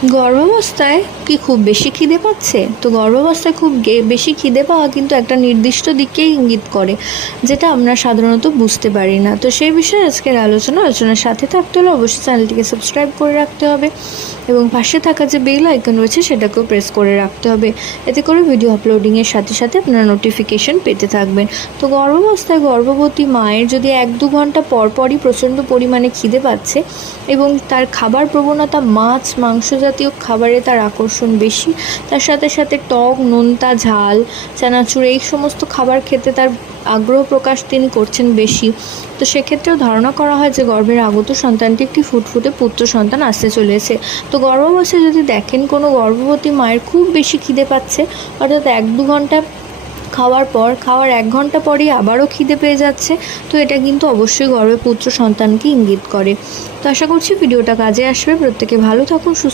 গর্ভাবস্থায় কি খুব বেশি খিদে পাচ্ছে? তো গর্ভাবস্থায় খুব বেশি খিদে পাওয়া কিন্তু একটা নির্দিষ্ট দিকেই ইঙ্গিত করে, যেটা আমরা সাধারণত বুঝতে পারি না। তো সেই বিষয়ে আজকের আলোচনার সাথে থাকতে হলে অবশ্যই চ্যানেলটিকে সাবস্ক্রাইব করে রাখতে হবে এবং পাশে থাকা যে বেল আইকন রয়েছে সেটাকেও প্রেস করে রাখতে হবে। এতে করে ভিডিও আপলোডিংয়ের সাথে সাথে আপনারা নোটিফিকেশন পেতে থাকবেন। তো গর্ভাবস্থায় গর্ভবতী মায়ের যদি 1-2 ঘন্টা পরপরই প্রচণ্ড পরিমাণে খিদে পাচ্ছে এবং তার খাবার প্রবণতা মাছ মাংস জাতীয় খাবারে তার আকর্ষণ বেশি, তার সাথে সাথে টক, নোনতা, ঝাল, চানাচুর এই সমস্ত খাবার খেতে তার আগ্রহ প্রকাশ তিনি করছেন বেশি, তো সেক্ষেত্রেও ধারণা করা হয় যে গর্ভের আগত সন্তানটি একটি ফুটফুটে পুত্র সন্তান আসতে চলেছে। তো গর্ভাবস্থায় যদি দেখেন কোনো গর্ভবতী মায়ের খুব বেশি খিদে পাচ্ছে, অর্থাৎ 1-2 ঘন্টা খাওয়ার 1 ঘন্টা পরেই আবারও খিদে পেয়ে যাচ্ছে, তো এটা কিন্তু অবশ্যই গর্ভে পুত্র সন্তানকে ইঙ্গিত করে। তো আশা করছি ভিডিওটা কাজে আসবে। প্রত্যেকে ভালো থাকুন, সুস্থ